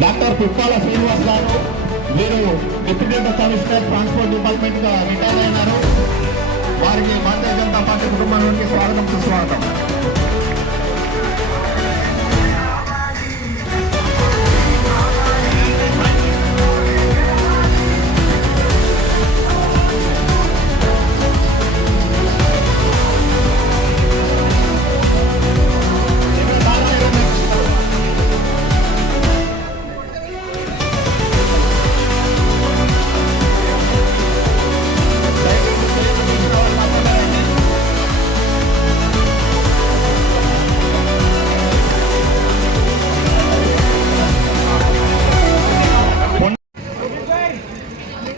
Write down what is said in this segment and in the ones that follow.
Doctor Puppala Srinivas గారు, వీరు deputy commissioner transport department గా రిటైర్ అయినారు. వారికి భారతీయ జనతా పార్టీ కుటుంబం నుండి స్వాగతం సుస్వాగతం.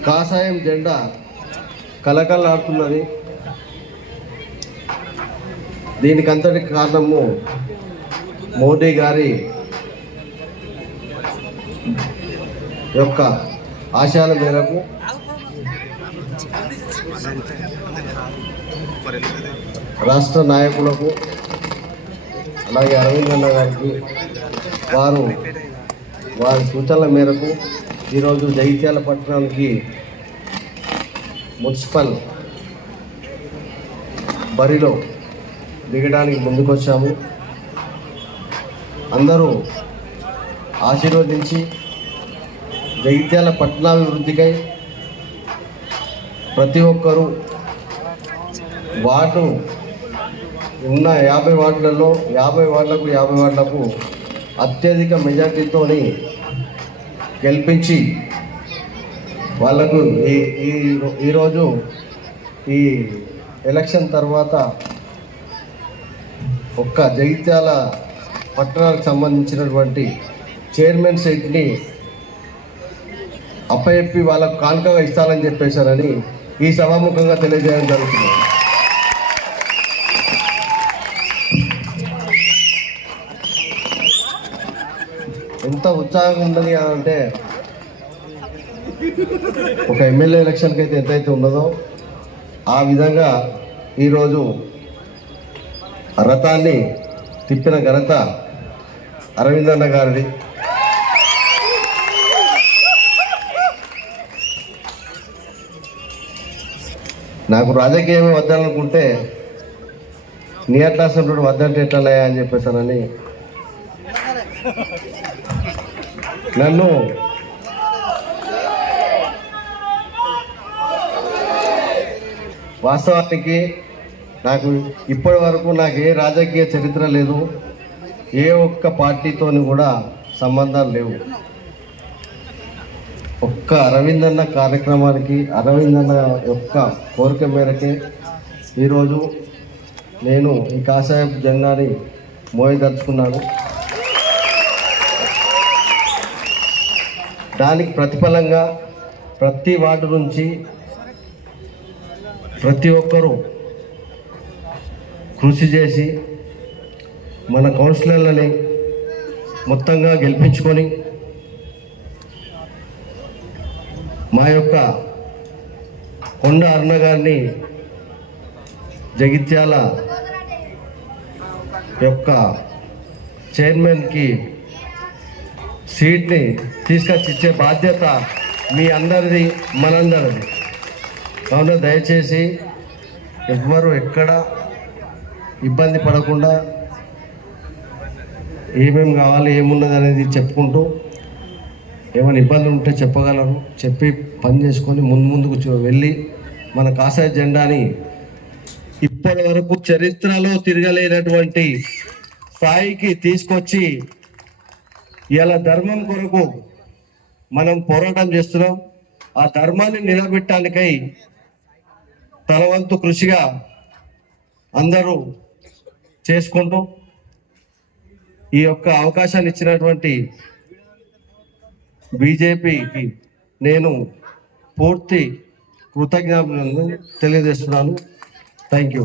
కాషాయం జెండా కలకలాడుతున్నది. దీనికంతటికి కారణము మోడీ గారి యొక్క ఆశయాల మేరకు రాష్ట్ర నాయకులకు అలాగే అరవింద్ అన్న గారికి వారి సూచనల మేరకు ఈరోజు జగిత్యాల పట్టణానికి మున్సిపల్ బరిలో దిగడానికి ముందుకొచ్చాము. అందరూ ఆశీర్వదించి జగిత్యాల పట్టణాభివృద్ధికై ప్రతి ఒక్కరూ వార్డు ఉన్న 50 వార్డులలో 50 వార్డులకు అత్యధిక మెజార్టీతోని గెలిపించి వాళ్ళకు ఈరోజు ఈ ఎలక్షన్ తర్వాత ఒక్క జగిత్యాల పట్టణానికి సంబంధించినటువంటి చైర్మన్ సీట్ని అప్పచెప్పి వాళ్ళకు కానుకగా ఇస్తానని చెప్పేశారని ఈ సభాముఖంగా తెలియజేయడం జరుగుతుంది. ఎంత ఉత్సాహంగా ఉన్నది అంటే ఒక ఎమ్మెల్యే ఎలక్షన్కి అయితే ఎంతైతే ఉన్నదో ఆ విధంగా ఈరోజు రథాన్ని తిప్పిన ఘనత అరవింద్ అన్న గారిది. నాకు రాజకీయమే వద్దాలనుకుంటే నీ క్లాస్ ఉన్నప్పుడు వద్దంటే ఎట్లన్నాయా అని చెప్పేసానని నన్ను వాస్తవానికి నాకు ఇప్పటి వరకు నాకు ఏ రాజకీయ చరిత్ర లేదు, ఏ ఒక్క పార్టీతోని కూడా సంబంధాలు లేవు. ఒక్క అరవింద్ అన్న కార్యక్రమానికి అరవింద్ అన్న యొక్క కోరిక మేరకే ఈరోజు నేను ఈ కాషాయం జెండాని మోయదలుచుకున్నాను. దానికి ప్రతిఫలంగా ప్రతి వార్డు నుంచి ప్రతి ఒక్కరూ కృషి చేసి మన కౌన్సిలర్లని మొత్తంగా గెలిపించుకొని మా యొక్క కొండ అరుణ గారిని జగిత్యాల యొక్క చైర్మన్కి సీట్ని తీసుకొచ్చి ఇచ్చే బాధ్యత మీ అందరిది, మనందరిది. కావున దయచేసి ఎవ్వరు ఎక్కడ ఇబ్బంది పడకుండా ఏమేమి కావాలి ఏమున్నది అనేది చెప్పుకుంటూ ఏమైనా ఇబ్బందులు ఉంటే చెప్పగలరు, చెప్పి పని చేసుకొని ముందుకు వెళ్ళి మన కాషాయ జెండాని ఇప్పటి వరకు చరిత్రలో తిరగలేనటువంటి స్థాయికి తీసుకొచ్చి ఇలా ధర్మం కొరకు మనం పోరాటం చేస్తున్నాం. ఆ ధర్మాన్ని నిలబెట్టడానికై తన వంతు కృషిగా అందరూ చేసుకుంటూ ఈ యొక్క అవకాశాన్ని ఇచ్చినటువంటి బీజేపీకి నేను పూర్తి కృతజ్ఞతలు తెలియజేస్తున్నాను. Thank you.